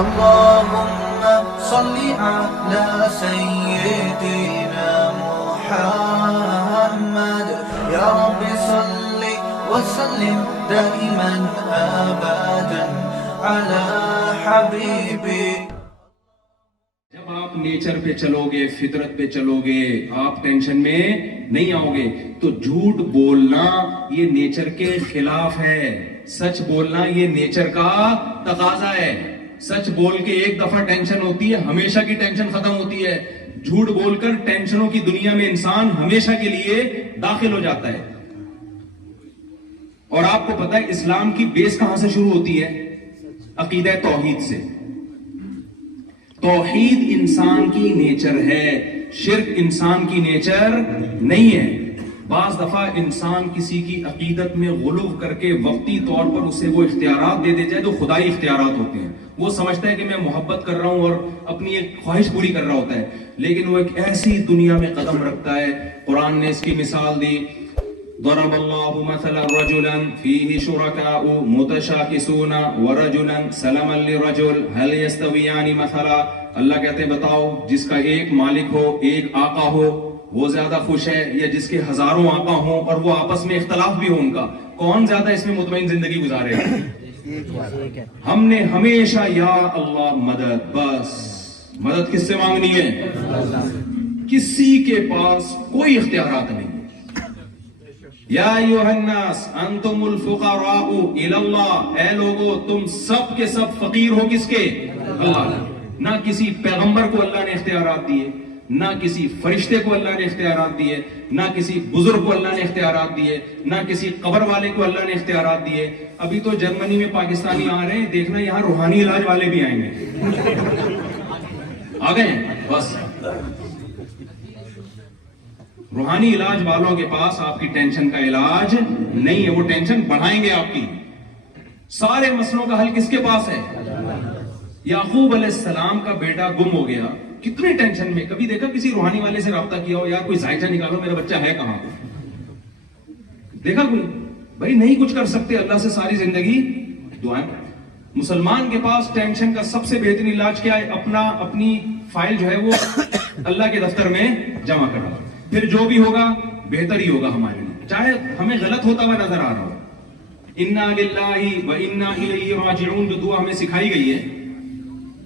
اللهم صل على سيدنا محمد يا رب صل وسلم دائما ابدا على حبيبي. جب آپ نیچر پہ چلو گے، فطرت پہ چلو گے، آپ ٹینشن میں نہیں آؤ گے. تو جھوٹ بولنا یہ نیچر کے خلاف ہے، سچ بولنا یہ نیچر کا تقاضا ہے. سچ بول کے ایک دفعہ ٹینشن ہوتی ہے، ہمیشہ کی ٹینشن ختم ہوتی ہے. جھوٹ بول کر ٹینشنوں کی دنیا میں انسان ہمیشہ کے لیے داخل ہو جاتا ہے. اور آپ کو پتا ہے اسلام کی بیس کہاں سے شروع ہوتی ہے؟ عقیدہ توحید سے. توحید انسان کی نیچر ہے، شرک انسان کی نیچر نہیں ہے. بعض دفعہ انسان کسی کی عقیدت میں غلو کر کے وقتی طور پر اسے وہ اختیارات دے دے جائے جو خدائی اختیارات ہوتے ہیں. وہ سمجھتا ہے کہ میں محبت کر رہا ہوں اور اپنی ایک خواہش پوری کر رہا ہوتا ہے، لیکن وہ ایک ایسی دنیا میں قدم رکھتا ہے. قرآن نے اس کی مثال دی، ضرب اللہ مثلا رجلا فیہ شرکاء متشاکسون ورجلا سلما لرجل هل یستویان مثلا. اللہ کہتے ہیں بتاؤ جس کا ایک مالک ہو، ایک آقا ہو، وہ زیادہ خوش ہے یا جس کے ہزاروں آقا ہوں اور وہ آپس میں اختلاف بھی ہو ان کا، کون زیادہ اس میں مطمئن زندگی گزارے گا؟ ہم نے ہمیشہ یا اللہ مدد، بس مدد کس سے مانگنی ہے؟ کسی کے پاس کوئی اختیارات نہیں. یا ایھا الناس انتم الفقراء الی اللہ، اے لوگو تم سب کے سب فقیر ہو کس کے؟ اللہ. نہ کسی پیغمبر کو اللہ نے اختیارات دیے، نہ کسی فرشتے کو اللہ نے اختیارات دیے، نہ کسی بزرگ کو اللہ نے اختیارات دیے، نہ کسی قبر والے کو اللہ نے اختیارات دیے. ابھی تو جرمنی میں پاکستانی آ رہے ہیں، دیکھنا یہاں روحانی علاج والے بھی آئیں گے. آ گئے ہیں بس. روحانی علاج والوں کے پاس آپ کی ٹینشن کا علاج نہیں ہے، وہ ٹینشن بڑھائیں گے آپ کی. سارے مسئلوں کا حل کس کے پاس ہے؟ یعقوب علیہ السلام کا بیٹا گم ہو گیا، کتنی ٹینشن میں. کبھی دیکھا کسی روحانی والے سے رابطہ کیا ہو، یار کوئی ذائقہ نکالو میرا بچہ ہے کہاں؟ دیکھا کوئی؟ بھائی نہیں کچھ کر سکتے، اللہ سے ساری زندگی دعائیں. مسلمان کے پاس ٹینشن کا سب سے بہترین علاج کیا ہے؟ اپنی فائل جو ہے وہ اللہ کے دفتر میں جمع کرنا. پھر جو بھی ہوگا بہتر ہی ہوگا ہمارے لیے، چاہے ہمیں غلط ہوتا ہوا نظر آ رہا ہو. انا للہ و انا الیہ راجعون جو دعا ہمیں سکھائی گئی ہے،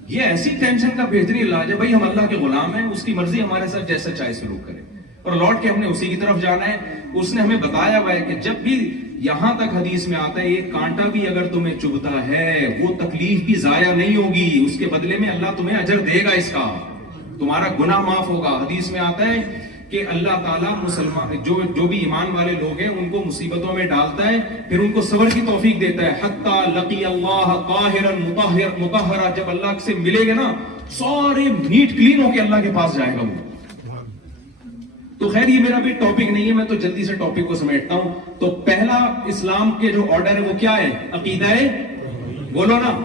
یہ ایسی ٹینشن کا بہترین علاج ہے. بھائی ہم اللہ کے غلام ہیں، اس کی مرضی ہمارے ساتھ جیسا چاہے سلوک کرے، اور لوٹ کے ہم نے اسی کی طرف جانا ہے. اس نے ہمیں بتایا ہوا ہے کہ جب بھی یہاں تک حدیث میں آتا ہے ایک کانٹا بھی اگر تمہیں چبھتا ہے وہ تکلیف بھی ضائع نہیں ہوگی، اس کے بدلے میں اللہ تمہیں اجر دے گا، اس کا تمہارا گناہ معاف ہوگا. حدیث میں آتا ہے کہ اللہ تعالیٰ مسلمان جو بھی ایمان والے لوگ ہیں ان کو مصیبتوں میں ڈالتا ہے، پھر ان کو صبر کی توفیق دیتا ہے. حتی لقی اللہ طاہرا مطہرا، جب اللہ سے ملے گا نا سارے نیٹ کلین ہو کے اللہ کے پاس جائے گا وہ. تو خیر یہ میرا بھی ٹاپک نہیں ہے، میں تو جلدی سے ٹاپک کو سمیٹتا ہوں. تو پہلا اسلام کے جو آرڈر ہے وہ کیا ہے؟ عقیدہ ہے، بولو نا.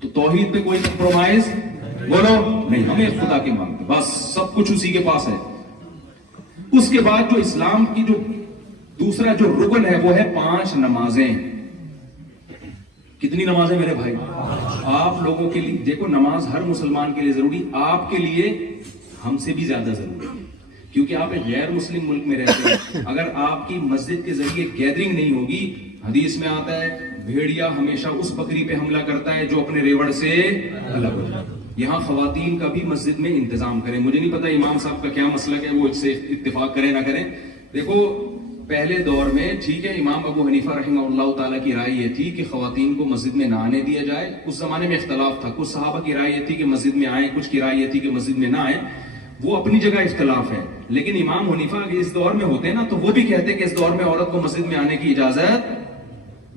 تو توحید پہ کوئی کمپرومائز بولو نہیں، ہمیں خدا کے مانگتے بس، سب کچھ اسی کے پاس ہے. اس کے بعد جو اسلام کی جو دوسرا جو رکن ہے وہ ہے 5 نمازیں. کتنی نمازیں میرے بھائی؟ آپ لوگوں کے لیے دیکھو نماز ہر مسلمان کے لیے ضروری، آپ کے لیے ہم سے بھی زیادہ ضروری، کیونکہ آپ ایک غیر مسلم ملک میں رہتے ہیں. اگر آپ کی مسجد کے ذریعے گیدرنگ نہیں ہوگی، حدیث میں آتا ہے بھیڑیا ہمیشہ اس بکری پہ حملہ کرتا ہے جو اپنے ریوڑ سے الگ ہو جائے. یہاں خواتین کا بھی مسجد میں انتظام کریں. مجھے نہیں پتا امام صاحب کا کیا مسلک ہے، وہ اس سے اتفاق کریں نہ کریں. دیکھو پہلے دور میں ٹھیک ہے امام ابو حنیفہ رحمہ اللہ تعالیٰ کی رائے یہ تھی کہ خواتین کو مسجد میں نہ آنے دیا جائے. اس زمانے میں اختلاف تھا، کچھ صحابہ کی رائے یہ تھی کہ مسجد میں آئیں، کچھ کی رائے یہ تھی کہ مسجد میں نہ آئیں. وہ اپنی جگہ اختلاف ہے، لیکن امام حنیفہ اس دور میں ہوتے نا تو وہ بھی کہتے کہ اس دور میں عورت کو مسجد میں آنے کی اجازت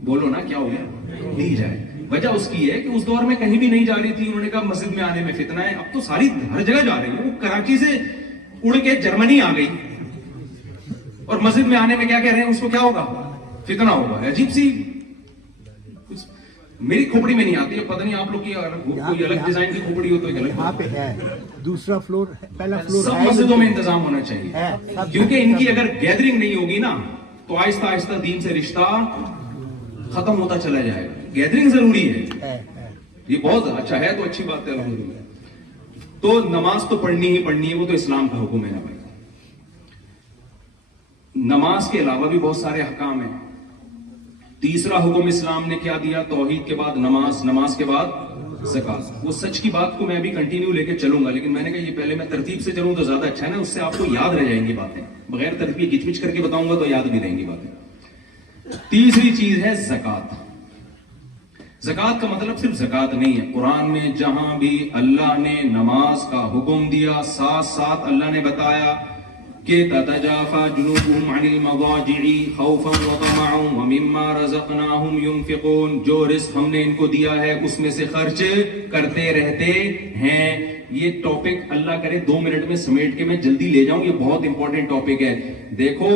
بولو نا کیا ہو گیا دی جائے. وجہ اس کی ہے کہ اس دور میں کہیں بھی نہیں جا رہی تھی، انہوں نے کہا مسجد میں آنے میں فتنہ ہے. اب تو ساری ہر جگہ جا رہی ہے. وہ کراچی سے اڑ کے جرمنی آ گئی اور مسجد میں آنے میں کیا کہہ رہے ہیں اس کو کیا ہوگا؟ فتنہ ہوگا. عجیب سی میری کھوپڑی میں نہیں آتی ہے، پتہ نہیں آپ لوگ کی کوئی الگ ڈیزائن کی کھوپڑی ہو تو الگ. وہاں پہ ہے دوسرا فلور، پہلا فلور. سب مسجدوں میں انتظام ہونا چاہیے، کیونکہ ان کی اگر گیدرنگ نہیں ہوگی نا تو آہستہ آہستہ دین سے رشتہ ختم ہوتا چلا جائے گا. گیدرنگ ضروری ہے. یہ بہت اچھا ہے تو اچھی بات ہے الحمدللہ. تو نماز تو پڑھنی ہی پڑھنی ہے, وہ تو اسلام کا حکم ہے نا بھائی. نماز کے علاوہ بھی بہت سارے احکام ہیں. تیسرا حکم اسلام نے کیا دیا؟ توحید کے بعد نماز, نماز کے بعد زکات. وہ سچ کی بات کو میں بھی کنٹینیو لے کے چلوں گا, لیکن میں نے کہا یہ پہلے میں ترتیب سے چلوں تو زیادہ اچھا ہے نا, اس سے آپ کو یاد رہ جائیں گی باتیں. بغیر ترتیب گچ پچ کر کے بتاؤں گا تو یاد بھی رہیں گی باتیں. تیسری چیز ہے زکات. زکات کا مطلب صرف زکات نہیں ہے. قرآن میں جہاں بھی اللہ نے نماز کا حکم دیا, ساتھ ساتھ اللہ نے بتایا کہ تتجافى جنوبهم عن المضاجع خوفا وطمعا ومما رزقناهم ينفقون. جو رزق ہم نے ان کو دیا ہے اس میں سے خرچ کرتے رہتے ہیں. یہ ٹاپک اللہ کرے 2 منٹ میں سمیٹ کے میں جلدی لے جاؤں, یہ بہت امپورٹنٹ ٹاپک ہے. دیکھو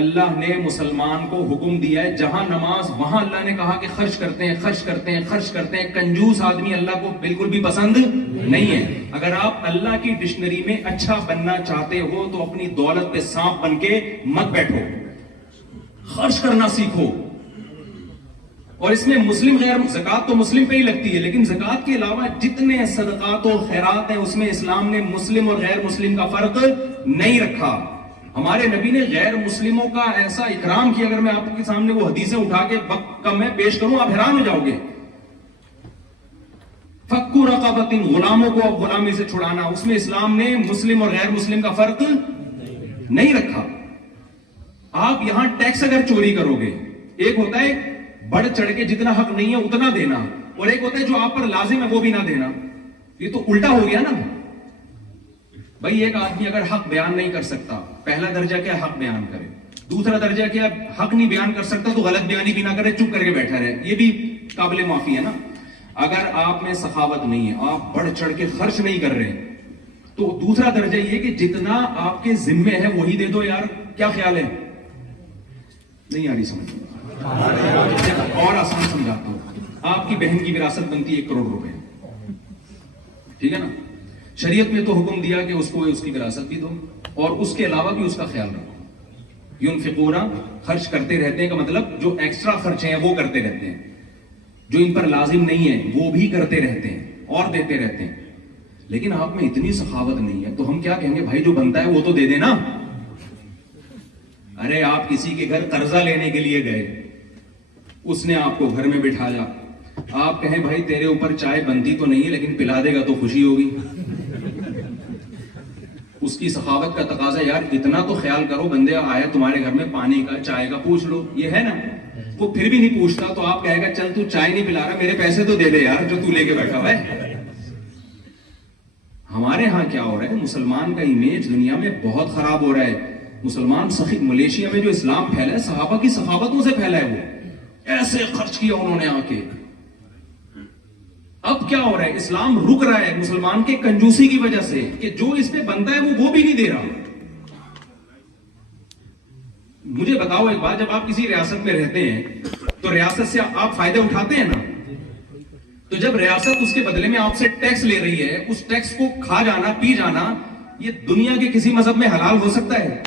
اللہ نے مسلمان کو حکم دیا ہے جہاں نماز وہاں اللہ نے کہا کہ خرچ کرتے ہیں, خرچ کرتے ہیں, خرچ کرتے ہیں. کنجوس آدمی اللہ کو بالکل بھی پسند نہیں ہے. اگر آپ اللہ کی ڈکشنری میں اچھا بننا چاہتے ہو تو اپنی دولت پہ سانپ بن کے مت بیٹھو, خرچ کرنا سیکھو. اور اس میں مسلم غیر زکات تو مسلم پہ ہی لگتی ہے, لیکن زکات کے علاوہ جتنے صدقات و خیرات ہیں اس میں اسلام نے مسلم اور غیر مسلم کا فرق نہیں رکھا. ہمارے نبی نے غیر مسلموں کا ایسا اکرام کیا, اگر میں آپ کے سامنے وہ حدیثیں اٹھا کے وقت کم میں پیش کروں آپ حیران ہو جاؤ گے. فکو رقبۃ, غلاموں کو اب غلامی سے چھڑانا, اس میں اسلام نے مسلم اور غیر مسلم کا فرق نہیں رکھا. آپ یہاں ٹیکس اگر چوری کرو گے, ایک ہوتا ہے بڑھ چڑھ کے جتنا حق نہیں ہے اتنا دینا, اور ایک ہوتا ہے جو آپ پر لازم ہے وہ بھی نہ دینا. یہ تو الٹا ہو گیا نا بھائی. ایک آدمی اگر حق بیان نہیں کر سکتا, پہلا درجہ کیا حق بیان کرے, دوسرا درجہ کیا حق نہیں بیان کر سکتا تو غلط بیانی بھی نہ کرے, چپ کر کے بیٹھا رہے, یہ بھی قابل معافی ہے نا. اگر آپ میں سخاوت نہیں ہے, آپ بڑھ چڑھ کے خرچ نہیں کر رہے, تو دوسرا درجہ یہ کہ جتنا آپ کے ذمے ہے وہی دے دو. یار کیا خیال ہے؟ نہیں آ رہی سمجھ؟ اور آسان سمجھاتا ہوں. آپ کی بہن کی وراثت بنتی ہے 1 کروڑ روپے, ٹھیک ہے نا. شریعت میں تو حکم دیا کہ اس کو اس کی وراثت بھی دو, اور اس کے علاوہ بھی اس کا خیال رکھو. ينفقون, خرچ کرتے رہتے ہیں کا مطلب جو ایکسٹرا خرچے ہیں وہ کرتے رہتے ہیں, جو ان پر لازم نہیں ہے وہ بھی کرتے رہتے ہیں اور دیتے رہتے ہیں. لیکن آپ میں اتنی سخاوت نہیں ہے تو ہم کیا کہیں گے, بھائی جو بنتا ہے وہ تو دے دینا. ارے آپ کسی کے گھر قرضہ لینے کے لیے گئے, اس نے آپ کو گھر میں بٹھایا, آپ کہیں بھائی تیرے اوپر چائے بنتی تو نہیں ہے لیکن پلا دے گا تو خوشی ہوگی. اس کی سخاوت کا تقاضا یار اتنا تو خیال کرو, بندے آیا تمہارے گھر میں پانی کا چائے کا پوچھ لو, یہ ہے نا. وہ پھر بھی نہیں پوچھتا تو آپ کہے گا چل تو چائے نہیں پلا رہا, میرے پیسے تو دے دے یار جو تو لے کے بیٹھا ہوا ہے. ہمارے ہاں کیا ہو رہا ہے, مسلمان کا امیج دنیا میں بہت خراب ہو رہا ہے. مسلمان سخی, ملیشیا میں جو اسلام پھیلا ہے صحابہ کی سخاوتوں سے پھیلا ہے, وہ ایسے خرچ کیا انہوں نے آ کے. اب کیا ہو رہا ہے, اسلام رک رہا ہے مسلمان کے کنجوسی کی وجہ سے کہ جو اس پہ بنتا ہے وہ بھی نہیں دے رہا. مجھے بتاؤ ایک بات, جب آپ کسی ریاست میں رہتے ہیں تو ریاست سے آپ فائدے اٹھاتے ہیں نا, تو جب ریاست اس کے بدلے میں آپ سے ٹیکس لے رہی ہے, اس ٹیکس کو کھا جانا پی جانا یہ دنیا کے کسی مذہب میں حلال ہو سکتا ہے؟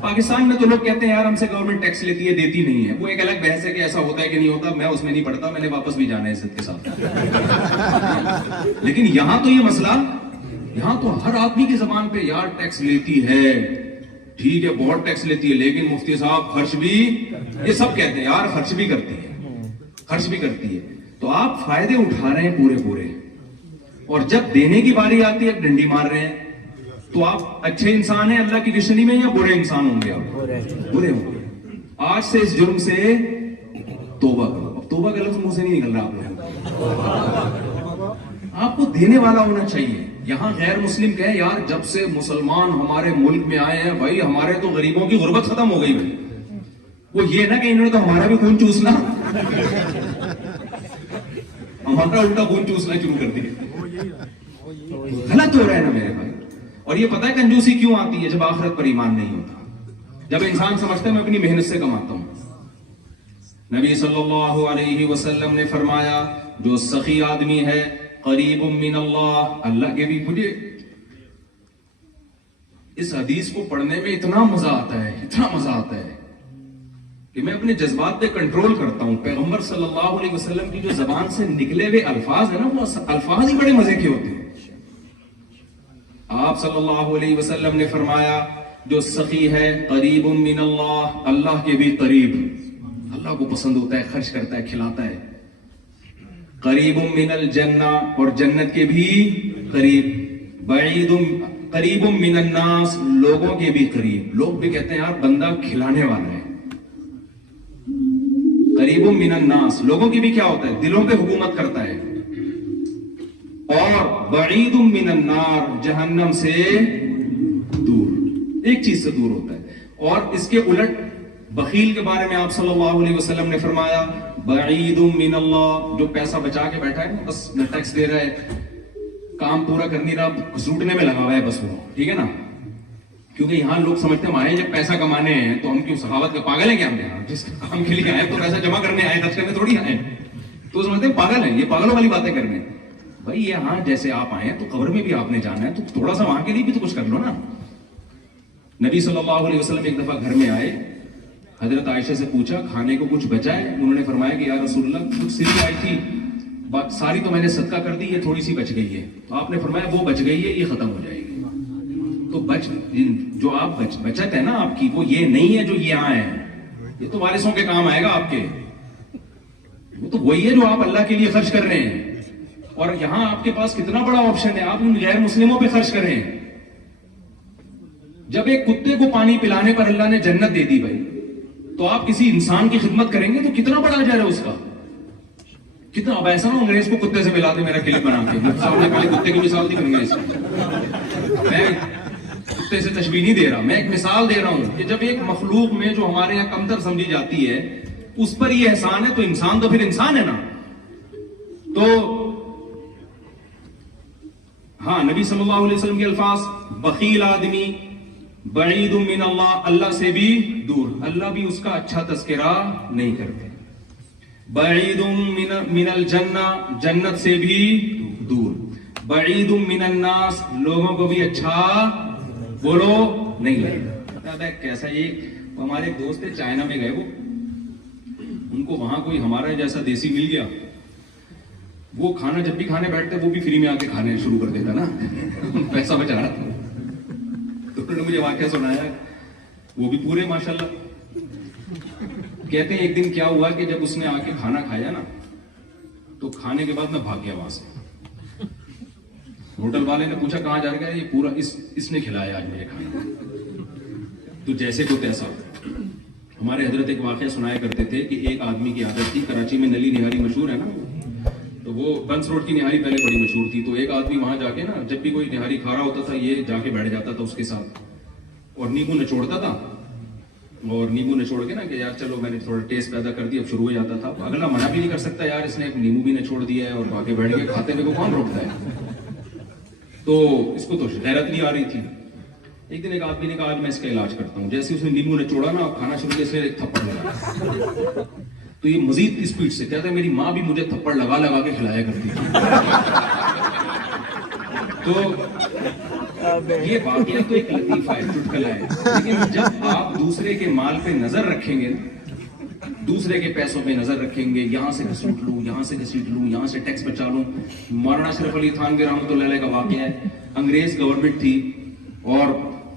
پاکستان میں تو لوگ کہتے ہیں یار ہم سے گورنمنٹ ٹیکس لیتی ہے, دیتی نہیں ہے. وہ ایک الگ بحث ہے کہ ایسا ہوتا ہے کہ نہیں ہوتا, میں اس میں نہیں پڑھتا, میں نے واپس بھی جانا ہے عزت کے ساتھ. لیکن یہاں تو یہ مسئلہ, یہاں تو ہر آدمی کی زبان پہ یار ٹیکس لیتی ہے, ٹھیک ہے بہت ٹیکس لیتی ہے, لیکن مفتی صاحب خرچ بھی, یہ سب کہتے ہیں یار خرچ بھی کرتی ہے, خرچ بھی کرتی ہے. تو آپ فائدے اٹھا رہے ہیں پورے پورے, اور جب دینے کی باری آتی ہے ڈنڈی مار رہے ہیں. تو آپ اچھے انسان ہیں اللہ کی ڈکشنری میں یا برے انسان ہوں گے؟ آپ برے ہوں گے. آج سے اس جرم سے توبہ کرو. اب توبہ کا لفظ منہ سے نہیں نکل رہا آپ کو دینے والا ہونا چاہیے. یہاں غیر مسلم کہے یار جب سے مسلمان ہمارے ملک میں آئے ہیں بھائی ہمارے تو غریبوں کی غربت ختم ہو گئی بھائی. وہ یہ نہ کہ انہوں نے تو ہمارا بھی خون چوسنا, ہمارا الٹا خون چوسنا شروع کر دیا. غلط ہو رہا ہے نا میرے بھائی. اور یہ پتہ ہے کنجوسی کیوں آتی ہے؟ جب آخرت پر ایمان نہیں ہوتا, جب انسان سمجھتا ہے میں اپنی محنت سے کماتا ہوں. نبی صلی اللہ علیہ وسلم نے فرمایا جو سخی آدمی ہے قریب من اللہ, اللہ کے بھی. مجھے اس حدیث کو پڑھنے میں اتنا مزہ آتا ہے, اتنا مزہ آتا ہے. کہ میں اپنے جذبات پہ کنٹرول کرتا ہوں. پیغمبر صلی اللہ علیہ وسلم کی جو زبان سے نکلے ہوئے الفاظ ہیں نا, وہ الفاظ ہی بڑے مزے کے ہوتے ہیں. آپ صلی اللہ علیہ وسلم نے فرمایا جو سخی ہے قریب من اللہ, اللہ کے بھی قریب, اللہ کو پسند ہوتا ہے, خرچ کرتا ہے, کھلاتا ہے. قریب من الجنہ, اور جنت کے بھی قریب. بعید قریب من الناس, لوگوں کے بھی قریب. لوگ بھی کہتے ہیں یار بندہ کھلانے والا ہے. قریب من الناس, لوگوں کی بھی کیا ہوتا ہے, دلوں پہ حکومت کرتا ہے. اور بعید من النار, جہنم سے دور, ایک چیز سے دور ہوتا ہے. اور اس کے الٹ بخیل کے بارے میں آپ صلی اللہ علیہ وسلم نے فرمایا بعید من اللہ, جو پیسہ بچا کے بیٹھا ہے, بس نہ ٹیکس دے رہا ہے, کام پورا کر نہیں رہا, گھسوٹنے میں لگا ہوا ہے بس وہ, ٹھیک ہے نا. کیونکہ یہاں لوگ سمجھتے ہیں آئے جب پیسہ کمانے ہیں تو ہم کیوں سخاوت کے پاگل ہیں کیا, ہم یہاں جس کام کے لیے آئے تو پیسہ جمع کرنے آئے, خرچ کرنے تھوڑی آئے. تو سمجھتے ہیں پاگل ہیں, یہ پاگلوں والی باتیں کرنے. بھائی یہاں جیسے آپ آئے ہیں تو قبر میں بھی آپ نے جانا ہے, تو تھوڑا سا وہاں کے لیے بھی تو کچھ کر لو نا. نبی صلی اللہ علیہ وسلم ایک دفعہ گھر میں آئے, حضرت عائشہ سے پوچھا کھانے کو کچھ بچا ہے. انہوں نے فرمایا کہ یا رسول اللہ کچھ صرف آئی تھی, ساری تو میں نے صدقہ کر دی, یہ تھوڑی سی بچ گئی ہے. تو آپ نے فرمایا وہ بچ گئی ہے, یہ ختم ہو جائے گی. تو جو آپ بچت ہے نا آپ کی, وہ یہ نہیں ہے جو یہاں ہے, یہ تو وارثوں کے کام آئے گا آپ کے. وہ تو وہی ہے جو آپ اللہ کے لیے خرچ کر رہے ہیں. اور یہاں آپ کے پاس کتنا بڑا آپشن ہے, آپ ان غیر مسلموں پہ خرچ کریں. جب ایک کتے کو پانی پلانے پر اللہ نے جنت دے دی بھائی, تو آپ کسی انسان کی خدمت کریں گے تو کتنا بڑا اجر ہے اس کا, کتنا. اب ایسا نہ انگریز کو کتے سے ملا دے میرا کلپ بنا کے, سامنے پہلے کتے کی مثال دی انگریز. میں کتے سے تشبیہ نہیں دے رہا, میں ایک مثال دے رہا ہوں کہ جب ایک مخلوق میں جو ہمارے یہاں کمتر سمجھی جاتی ہے اس پر یہ احسان ہے, تو انسان تو پھر انسان ہے نا. تو ہاں, نبی صلی اللہ علیہ وسلم کے الفاظ, بخیل آدمی بعید من اللہ, اللہ سے بھی دور, اللہ بھی اس کا اچھا تذکرہ نہیں کرتے. بعید من الجنہ, جنت سے بھی دور. بعید من الناس, لوگوں کو بھی اچھا بولو نہیں لگتا. کیسا, یہ ہمارے ایک دوست تھے چائنا میں گئے, وہ ان کو وہاں کوئی ہمارا جیسا دیسی مل گیا, وہ کھانا جب بھی کھانے بیٹھتے وہ بھی فری میں آ کے کھانے شروع کر دیتا نا, پیسہ بچا رہا تھا. تو انہوں نے مجھے واقعہ سنایا, وہ بھی پورے ماشاءاللہ. کہتے ہیں ایک دن کیا ہوا کہ جب اس نے آ کے کھانا کھایا نا, تو کھانے کے بعد میں بھاگ گیا وہاں سے. ہوٹل والے نے پوچھا کہاں جا رہا ہے, یہ پورا اس نے کھلایا آج مجھے کھانا. تو جیسے کو تیسا. ہمارے حضرت ایک واقعہ سنایا کرتے تھے کہ ایک آدمی کی عادت تھی, کراچی میں نلی نہاری مشہور ہے نا, تو وہ بنس روڈ کی نہاری پہلے بڑی مشہور تھی. تو ایک آدمی وہاں جا کے نا, جب بھی کوئی نہاری کھا رہا ہوتا تھا یہ جا کے بیٹھ جاتا تھا اس کے ساتھ, اور نیمبو نچوڑتا تھا. اور نیمبو نچوڑ کے نا کہ یار چلو میں نے تھوڑا ٹیسٹ پیدا کر دیا, اب شروع ہو جاتا تھا. اگلا منع بھی نہیں کر سکتا, یار اس نے ایک نیمبو بھی نچوڑ دیا ہے اور آگے بیٹھ کے کھاتے ہوئے کو کون روکتا ہے. تو اس کو تو غیرت نہیں آ رہی تھی. ایک دن ایک آدمی نے کہا آج میں اس کا علاج کرتا ہوں. جیسے اس نے نیمبو نچوڑا نا, کھانا شروع کیا, ایک تھپڑ لگا. تو یہ مزید اسپیڈ سے کہتا ہے میری ماں بھی مجھے تھپڑ لگا لگا کے کھلایا کرتی تھی. تو یہ واقعہ تو ایک لطیفہ ہے, چٹکلا ہے, لیکن جب آپ دوسرے کے مال پہ نظر رکھیں گے, دوسرے کے پیسوں پہ نظر رکھیں گے, یہاں سے گھسیٹ لوں, یہاں سے گھسیٹ لوں, یہاں سے ٹیکس بچا لوں. مولانا اشرف علی تھانوی رحمۃ اللہ علیہ کا واقعہ ہے. انگریز گورنمنٹ تھی اور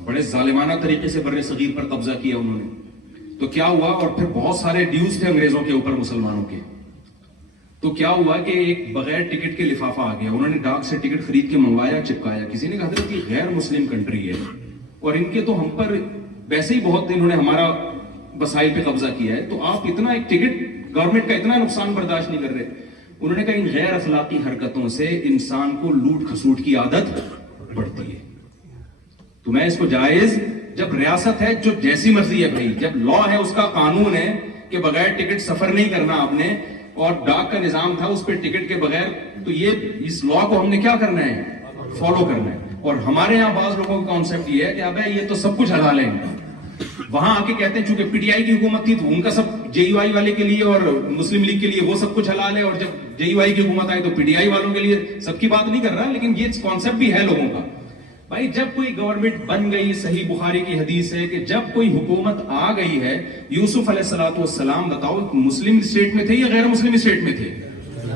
بڑے ظالمانہ طریقے سے بر صغیر پر قبضہ کیا انہوں نے. تو کیا ہوا, اور پھر بہت سارے ڈیوز تھے انگریزوں کے اوپر مسلمانوں کے. تو کیا ہوا کہ ایک بغیر ٹکٹ کے لفافہ آ گیا, انہوں نے ڈاک سے ٹکٹ خرید کے منگوایا, چپکایا. کسی نے کہا حضرت یہ غیر مسلم کنٹری ہے اور ان کے تو ہم پر ویسے ہی بہت, انہوں نے ہمارا وسائل پہ قبضہ کیا ہے, تو آپ اتنا ایک ٹکٹ گورنمنٹ کا اتنا نقصان برداشت نہیں کر رہے. انہوں نے کہا ان غیر اخلاقی حرکتوں سے انسان کو لوٹ کھسوٹ کی عادت پڑتی ہے. تو میں اس کو جائز, جب ریاست ہے جو جیسی مرضی ہے بھائی, جب لا ہے اس کا قانون ہے کہ بغیر ٹکٹ سفر نہیں کرنا آپ نے, اور ڈاک کا نظام تھا اس پہ ٹکٹ کے بغیر, تو یہ اس لا کو ہم نے کیا کرنا ہے, فالو کرنا ہے. اور ہمارے یہاں بعض لوگوں کا کانسیپٹ یہ ہے کہ ابے یہ تو سب کچھ حلال ہے. وہاں آ کے کہتے ہیں چونکہ پی ٹی آئی کی حکومت تھی تو ان کا سب جے یو آئی والے کے لیے اور مسلم لیگ کے لیے وہ سب کچھ حلال ہے, اور جب جے یو آئی کی حکومت آئی تو پی ٹی آئی والوں کے لیے. سب کی بات نہیں کر رہا, لیکن یہ کانسیپٹ بھی ہے لوگوں کا. بھائی جب کوئی گورنمنٹ بن گئی, صحیح بخاری کی حدیث ہے کہ جب کوئی حکومت آ گئی ہے, یوسف علیہ الصلوۃ والسلام بتاؤ مسلم اسٹیٹ میں تھے یا غیر مسلم اسٹیٹ میں تھے؟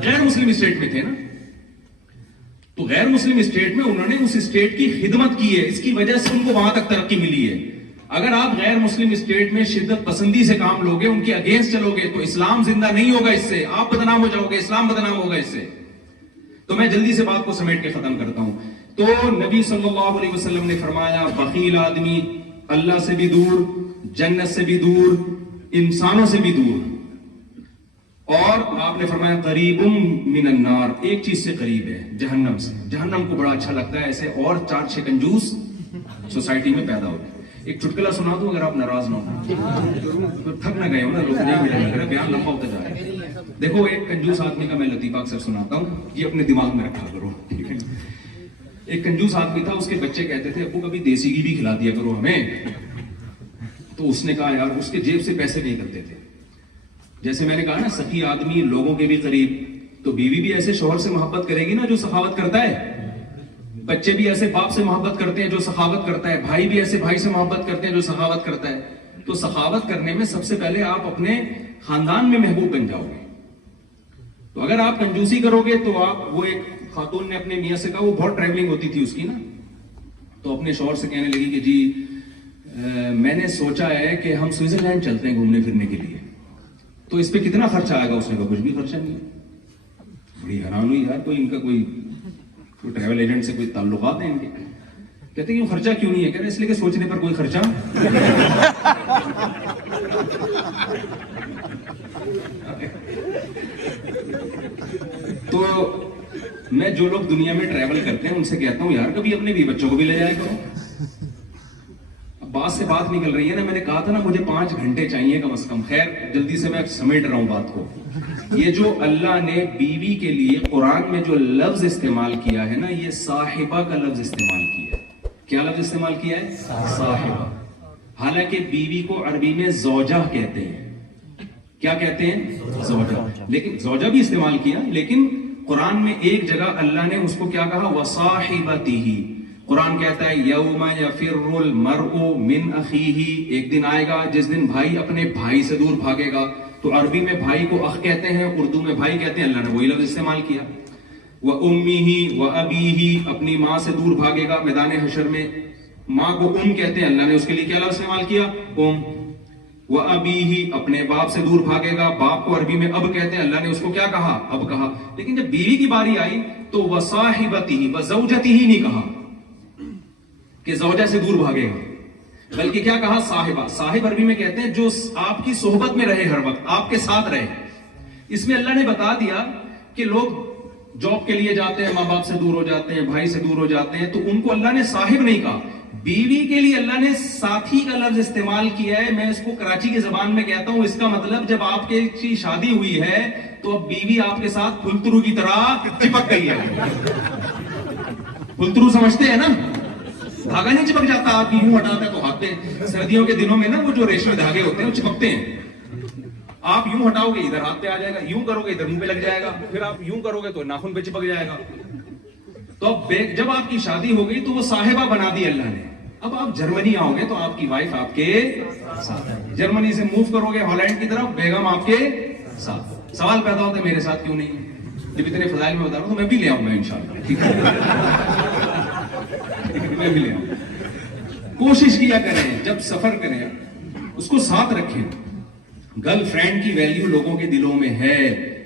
غیر مسلم اسٹیٹ میں تھے نا. تو غیر مسلم اسٹیٹ میں انہوں نے اس اسٹیٹ کی خدمت کی ہے, اس کی وجہ سے ان کو وہاں تک ترقی ملی ہے. اگر آپ غیر مسلم اسٹیٹ میں شدت پسندی سے کام لوگے, ان کے اگینسٹ چلو گے, تو اسلام زندہ نہیں ہوگا, اس سے آپ بدنام ہو جاؤ گے, اسلام بدنام ہوگا اس سے. تو میں جلدی سے بات کو سمیٹ کے ختم کرتا ہوں. تو نبی صلی اللہ علیہ وسلم نے فرمایا بخیل آدمی اللہ سے بھی دور, جنت سے بھی دور, انسانوں سے بھی دور. اور آپ نے فرمایا قریب من النار, ایک چیز سے قریب ہے, جہنم سے. جہنم کو بڑا اچھا لگتا ہے ایسے اور 4-6 کنجوس سوسائٹی میں پیدا ہوتے. ایک چٹکلا سنا دوں اگر آپ ناراض نہ ہو, تھک نہ گئے ہو نا, لوگ بیان لمبا ہوتا جا رہا ہے. دیکھو ایک کنجوس آدمی کا میں لطیفہ اکثر سناتا ہوں, یہ اپنے دماغ میں رکھا کرو. ایک کنجوس آدمی تھا, اس کے بچے کہتے تھے ابو کبھی دیسی گھی بھی کھلا دیا کرو ہمیں. تو اس نے کہا یار, اس کے جیب سے پیسے نہیں کرتے تھے. جیسے میں نے کہا نا سخی آدمی لوگوں کے بھی قریب, تو بیوی بھی ایسے شوہر سے محبت کرے گی نا جو سخاوت کرتا ہے, بچے بھی ایسے باپ سے محبت کرتے ہیں جو سخاوت کرتا ہے, بھائی بھی ایسے بھائی سے محبت کرتے ہیں جو سخاوت کرتا ہے. تو سخاوت کرنے میں سب سے پہلے آپ اپنے خاندان میں محبوب بن جاؤ گے. تو اگر آپ کنجوسی کرو گے تو آپ, وہ ایک خاتون نے اپنے میاں سے کہا, وہ بہت ٹریولنگ ہوتی تھی اس کی نا, تو اپنے شوہر سے کہنے لگی کہ جی میں نے سوچا ہے کہ ہم سوئٹزرلینڈ چلتے ہیں گھومنے پھرنے کے لیے, تو اس پہ کتنا خرچہ آئے گا؟ اس نے کہا کچھ بھی خرچہ نہیں. بڑی حیران ہوئی یار, کوئی ان کا کوئی ٹریول ایجنٹ سے کوئی تعلقات ہیں ان کے. کہتے ہیں خرچہ کیوں نہیں ہے؟ کہہ رہے اس لیے کہ سوچنے پر کوئی خرچہ. تو میں جو لوگ دنیا میں ٹریول کرتے ہیں ان سے کہتا ہوں یار کبھی اپنے بھی بچوں کو بھی لے جایا کرو. بات سے بات نکل رہی ہے نا, میں نے کہا تھا نا مجھے 5 گھنٹے چاہیے کم از کم. خیر جلدی سے میں سمیٹ رہا ہوں بات کو. یہ جو اللہ نے بیوی کے لیے قرآن میں جو لفظ استعمال کیا ہے نا, یہ صاحبہ کا لفظ استعمال کیا ہے. کیا لفظ استعمال کیا ہے؟ صاحبہ. حالانکہ بیوی کو عربی میں زوجہ کہتے ہیں. کیا کہتے ہیں؟ زوجہ. لیکن زوجہ بھی استعمال کیا, لیکن قرآن میں ایک جگہ اللہ نے اس کو کیا کہا؟ وصاحبتہ. قرآن کہتا ہے یوم یفر المرء من اخیہ, ایک دن آئے گا جس دن بھائی اپنے بھائی سے دور بھاگے گا. تو عربی میں بھائی کو اخ کہتے ہیں, اردو میں بھائی کہتے ہیں. اللہ نے وہی لفظ استعمال کیا. وَأُمِّهِ وَأَبِيهِ, اپنی ماں سے دور بھاگے گا میدان حشر میں. ماں کو کہتے ہیں, اللہ نے اس کے لیے کیا لفظ استعمال کیا؟ وَأَبِيهِ, اپنے باپ سے دور بھاگے گا. باپ کو عربی میں اب کہتے ہیں, اللہ نے اس کو کیا کہا؟ اب کہا. لیکن جب بیوی کی باری آئی تو وَصَاحِبَتِهِ وَزَوْجَتِهِ نہیں کہا کہ زوجہ سے دور بھاگے گا, بلکہ کیا کہا؟ صاحبہ. صاحب عربی میں کہتے ہیں جو آپ کی صحبت میں رہے, ہر وقت آپ کے ساتھ رہے. اس میں اللہ نے بتا دیا کہ لوگ جاب کے لیے جاتے ہیں, ماں باپ سے دور ہو جاتے ہیں, بھائی سے دور ہو جاتے ہیں, تو ان کو اللہ نے صاحب نہیں کہا. بیوی کے لیے اللہ نے ساتھی کا لفظ استعمال کیا ہے. میں اس کو کراچی کی زبان میں کہتا ہوں, اس کا مطلب جب آپ کی شادی ہوئی ہے تو اب بیوی آپ کے ساتھ پھلترو کی طرح چپک گئی ہے. پھلترو سمجھتے ہیں نا, دھاگا نہیں چپک جاتا, آپ یوں ہٹاتے تو ہاتھ پہ. سردیوں کے دنوں میں نا وہ جو ریشمی دھاگے ہوتے ہیں وہ چپکتے ہیں. آپ یوں ہٹاؤ گے ادھر ہاتھ پہ آ جائے گا, یوں کرو گے ادھر منہ پہ لگ جائے گا, پھر آپ یوں کرو گے تو ناخن پہ چپک جائے گا. تو اب جب آپ کی شادی ہو گئی تو وہ صاحبہ بنا دی اللہ نے. اب آپ جرمنی آؤ گے تو آپ کی وائف آپ کے ساتھ ہے. جرمنی سے موو کرو گے ہالینڈ کی طرف, بیگم آپ کے ساتھ. سوال پیدا ہوتا ہے میرے ساتھ کیوں نہیں؟ جب اتنے فضائل میں بتا رہا ہوں تو میں بھی لے آؤں گا انشاءاللہ. ٹھیک ہے, میں بھی لے آؤں. کوشش کیا کریں جب سفر کریں اس کو ساتھ رکھیں. گرل فرینڈ کی ویلیو لوگوں کے دلوں میں ہے.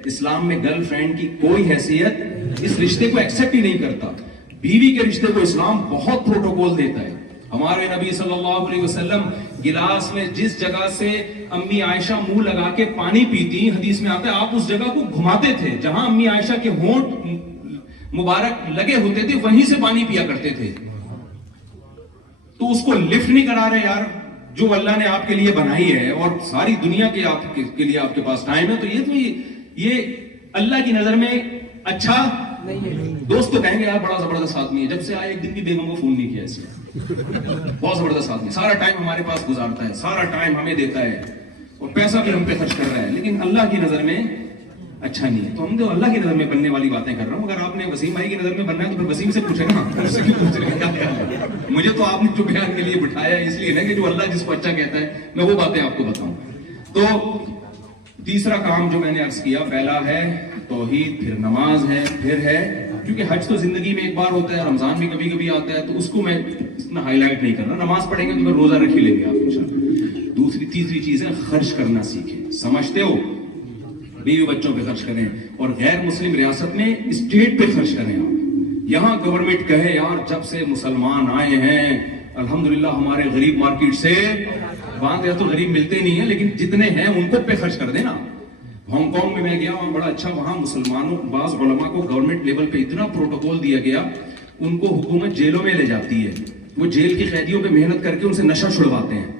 اسلام میں گرل فرینڈ کی کوئی حیثیت اس رشتے کو ایکسپٹ ہی نہیں کرتا. بیوی کے رشتے کو اسلام بہت پروٹوکول دیتا ہے. ہمارے نبی صلی اللہ علیہ وسلم گلاس میں جس جگہ سے امی عائشہ منہ لگا کے پانی پیتی, حدیث میں آتا ہے آپ اس جگہ کو گھماتے تھے جہاں امی عائشہ کے ہونٹ مبارک لگے ہوتے تھے, وہیں سے پانی پیا کرتے تھے. تو اس کو لفٹ نہیں کرا رہے یار, جو اللہ نے آپ کے لیے بنائی ہے اور ساری دنیا کے آپ کے لیے آپ کے پاس ٹائم ہے, تو یہ اللہ کی نظر میں اچھا نہیں. دوست تو کہیں گے یار بڑا زبردست آدمی ہے, جب سے آئے ایک دن بھی بیگم کو فون نہیں کیا اس نے. بہت زبردست آدمی, سارا ٹائم ہمارے پاس گزارتا ہے, سارا ٹائم ہمیں دیتا ہے اور پیسہ بھی ہم پہ خرچ کر رہا ہے. لیکن اللہ کی نظر میں اچھا نہیں ہے. تو ہم تو اللہ کی نظر میں بننے والی باتیں کر رہا ہوں. اگر آپ نے وسیم بھائی کی نظر میں بننا ہے تو پھر وسیم سے پوچھے نا, مجھ سے کیوں پوچھ رہے ہیں؟ کیا خیال ہے؟ مجھے تو آپ نے جو بیان کے لیے بٹھایا اس لیے نا کہ جو اللہ جس کو اچھا کہتا ہے میں وہ باتیں آپ کو بتاؤں. تو تیسرا کام جو میں نے عرض کیا, پہلا ہے توحید, پھر نماز ہے, پھر ہے کیونکہ حج تو زندگی میں ایک بار ہوتا ہے, رمضان بھی کبھی کبھی آتا ہے, تو اس کو میں اتنا ہائی لائٹ نہیں کر رہا. نماز پڑھیں گے تو پھر روزہ رکھ ہی لیں گے آپ انشاءاللہ. تیسری چیز ہے خرچ کرنا سیکھیں. سمجھتے ہو, بیوی بچوں پہ خرچ کریں, اور غیر مسلم ریاست میں اسٹیٹ پہ خرچ کریں. آپ یہاں گورنمنٹ کہے یار جب سے مسلمان آئے ہیں الحمدللہ ہمارے غریب مارکیٹ سے, وہاں تو غریب ملتے نہیں ہیں لیکن جتنے ہیں ان کو پہ خرچ کر دینا. ہانگ کانگ میں میں گیا, وہاں بڑا اچھا, وہاں مسلمانوں بعض علماء کو گورنمنٹ لیول پہ اتنا پروٹوکول دیا گیا, ان کو حکومت جیلوں میں لے جاتی ہے, وہ جیل کی قیدیوں پہ محنت کر کے ان سے نشہ چھڑواتے ہیں.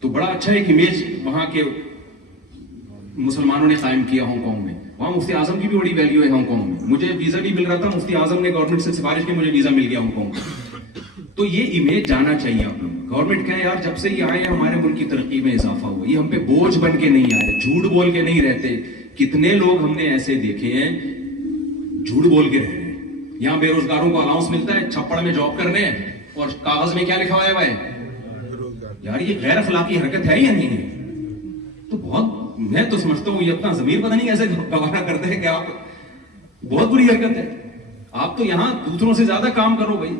تو بڑا اچھا ایک امیج وہاں کے مسلمانوں نے قائم کیا ہانگ کانگ میں. وہاں مفتی اعظم کی بھی بڑی ویلیو ہے ہانگ کانگ میں. مجھے ویزا نہیں مل رہا تھا, مفتی اعظم نے گورنمنٹ سے سفارش کی, مجھے ویزا مل گیا ہانگ کانگ میں. تو یہ امیج جانا چاہیے آپ لوگ. گورنمنٹ کہے یار جب سے یہ آئے ہیں ہمارے ملک کی ترقی میں اضافہ ہوا, یہ ہم پہ بوجھ بن کے نہیں آئے, جھوٹ بول کے نہیں رہتے. کتنے لوگ ہم نے ایسے دیکھے ہیں جھوٹ بول کے رہ رہے ہیں. یہاں بے روزگاروں کو الاؤنس ملتا ہے چھپڑ میں جاب کرنے, اور کاغذ میں کیا لکھا ہوا ہے یار یہ غیر اخلاقی حرکت ہے یا نہیں ہے؟ تو بہت, میں تو سمجھتا ہوں یہ اپنا ضمیر پتہ نہیں کیسے گوارا کرتے ہیں کہ آپ, بہت بری حرکت ہے. آپ تو یہاں دوسروں سے زیادہ کام کرو بھائی.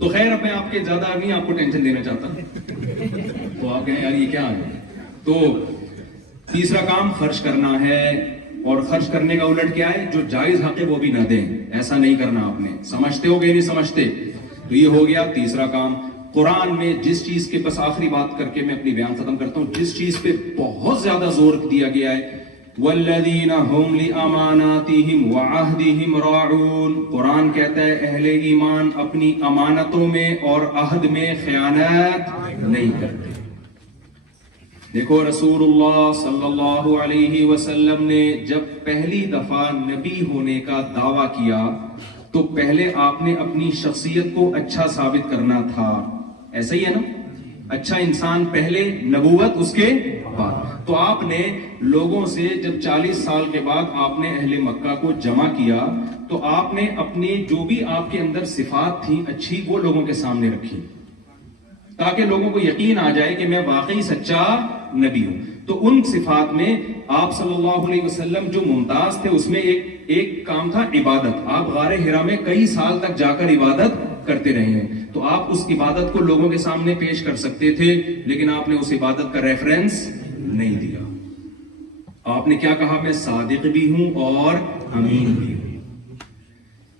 تو خیر اب میں آپ کے زیادہ نہیں آپ کو ٹینشن دینا چاہتا, تو آپ کہیں یار یہ کیا ہے. تو تیسرا کام خرچ کرنا ہے, اور خرچ کرنے کا الٹ کیا ہے, جو جائز حق ہے وہ بھی نہ دیں. ایسا نہیں کرنا آپ نے. سمجھتے ہو کہ نہیں سمجھتے؟ تو یہ ہو گیا تیسرا کام. قرآن میں جس چیز کے, بس آخری بات کر کے میں اپنی بیان ختم کرتا ہوں, جس چیز پہ بہت زیادہ زور دیا گیا ہے والذین هم لاماناتہم وعہدہم راعون, قرآن کہتا ہے اہل ایمان اپنی امانتوں میں اور عہد میں خیانت نہیں کرتے. دیکھو رسول اللہ صلی اللہ علیہ وسلم نے جب پہلی دفعہ نبی ہونے کا دعویٰ کیا تو پہلے آپ نے اپنی شخصیت کو اچھا ثابت کرنا تھا. ایسا ہی ہے نا, اچھا انسان پہلے, نبوت اس کے بعد. تو آپ نے لوگوں سے جب 40 سال کے بعد آپ نے اہل مکہ کو جمع کیا تو آپ نے اپنی جو بھی آپ کے اندر صفات تھیں اچھی وہ لوگوں کے سامنے رکھی, تاکہ لوگوں کو یقین آ جائے کہ میں واقعی سچا نبی ہوں. تو ان صفات میں آپ صلی اللہ علیہ وسلم جو ممتاز تھے اس میں ایک کام تھا عبادت. آپ غار حرا میں کئی سال تک جا کر عبادت کرتے رہے ہیں, تو آپ اس عبادت کو لوگوں کے سامنے پیش کر سکتے تھے, لیکن آپ نے اس عبادت کا ریفرنس نہیں دیا. آپ نے کیا کہا, میں صادق بھی ہوں اور امین بھی ہوں.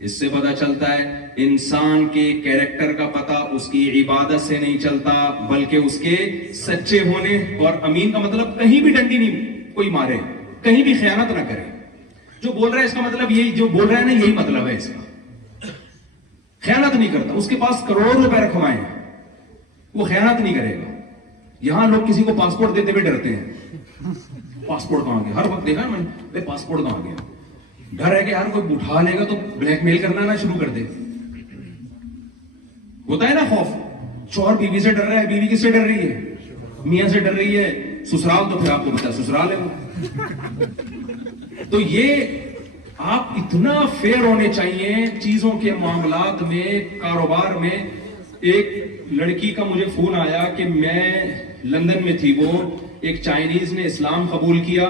اس سے پتہ چلتا ہے انسان کے کیریکٹر کا پتہ اس کی عبادت سے نہیں چلتا بلکہ اس کے سچے ہونے. اور امین کا مطلب کہیں بھی ڈنڈی نہیں کوئی مارے, کہیں بھی خیانت نہ کرے. جو بول رہا ہے اس کا مطلب یہی, جو بول رہا ہے نا یہی مطلب ہے اس کا, خیانت نہیں کرتا. اس کے پاس کروڑوں روپے رکھوائے ہیں, وہ خیانت نہیں کرے گا. یہاں لوگ کسی کو پاسپورٹ دیتے ہوئے ڈرتے ہیں, پاسپورٹ کہاں گیا, ہر وقت دیکھا میں نے پاسپورٹ کہاں گیا. ڈر ہے کہ یار کوئی اٹھا لے گا تو بلیک میل کرنا نہ شروع کر دے. ہوتا ہے نا خوف, شوہر بیوی سے ڈر رہا ہے, بیوی کس سے ڈر رہی ہے, میاں سے ڈر رہی ہے, سسرال تو پھر آپ کو پتا ہے سسرال ہے وہ. تو یہ آپ اتنا فیئر ہونے چاہیے چیزوں کے معاملات میں, کاروبار میں. ایک لڑکی کا مجھے فون آیا کہ میں لندن میں تھی, وہ ایک چائنیز نے اسلام قبول کیا.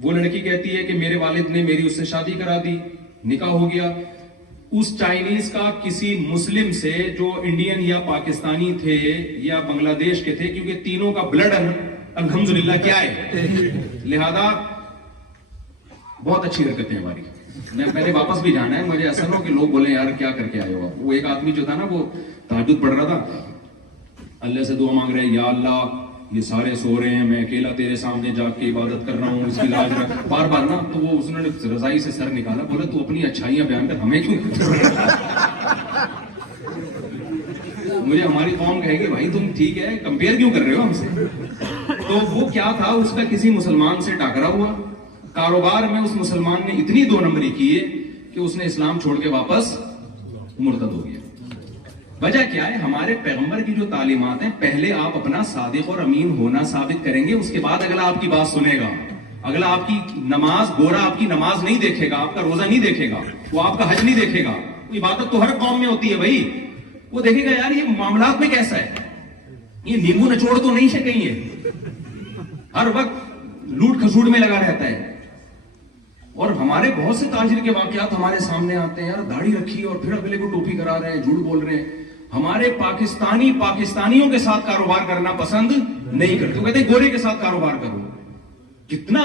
وہ لڑکی کہتی ہے کہ میرے والد نے میری اس سے شادی کرا دی, نکاح ہو گیا. اس چائنیز کا کسی مسلم سے جو انڈین یا پاکستانی تھے یا بنگلہ دیش کے تھے, کیونکہ تینوں کا بلڈ الحمدللہ کیا ہے, لہذا بہت اچھی حرکت ہے ہماری. میں نے واپس بھی جانا ہے, مجھے ایسا نہ ہو کہ لوگ بولیں یار کیا کر کے آئے ہو. وہ ایک آدمی جو تھا نا وہ تہجد پڑھ رہا تھا, اللہ سے دعا مانگ رہے ہیں, یا اللہ یہ سارے سو رہے ہیں, میں اکیلا تیرے سامنے جا کے عبادت کر رہا ہوں, اس کی لاج رکھ, بار بار نا. تو وہ اس نے رضائی سے سر نکالا, بولا تو اپنی اچھائیاں بیان کر, ہمیں کیوں. مجھے ہماری قوم کہے گی بھائی تم ٹھیک ہے, کمپیئر کیوں کر رہے ہو ہم سے. تو وہ کیا تھا, اس کا کسی مسلمان سے ٹاکرا ہوا. کاروبار میں اس مسلمان نے اتنی 2 نمبری کی ہے کہ اس نے اسلام چھوڑ کے واپس مرتد ہو گیا. وجہ کیا ہے, ہمارے پیغمبر کی جو تعلیمات ہیں, پہلے آپ اپنا صادق اور امین ہونا ثابت کریں گے, اس کے بعد اگلا آپ کی بات سنے گا. اگلا آپ کی نماز، گورا آپ کی نماز نہیں دیکھے گا، آپ کا روزہ نہیں دیکھے گا، وہ آپ کا حج نہیں دیکھے گا. عبادت تو ہر قوم میں ہوتی ہے بھائی. وہ دیکھے گا یار یہ معاملات میں کیسا ہے، یہ نیمبو نچوڑ تو نہیں ہے کہیں، یہ ہر وقت لوٹ کھسوٹ میں لگا رہتا ہے. اور ہمارے بہت سے تاجر کے واقعات ہمارے سامنے آتے ہیں، یار داڑھی رکھی اور پھر اگلے کو ٹوپی کرا رہے ہیں، جھوٹ بول رہے ہیں. ہمارے پاکستانیوں کے ساتھ کاروبار کرنا پسند نہیں کرتے، وہ کہتے ہیں گورے کے ساتھ کاروبار کرو. کتنا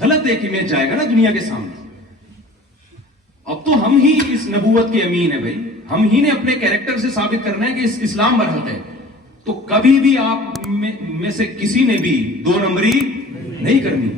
غلط ایک امیج جائے گا نا دنیا کے سامنے. اب تو ہم ہی اس نبوت کے امین ہیں بھائی، ہم ہی نے اپنے کیریکٹر سے ثابت کرنا ہے کہ اسلام برحق ہے. تو کبھی بھی آپ میں سے کسی نے بھی دو نمبری نہیں کرنی.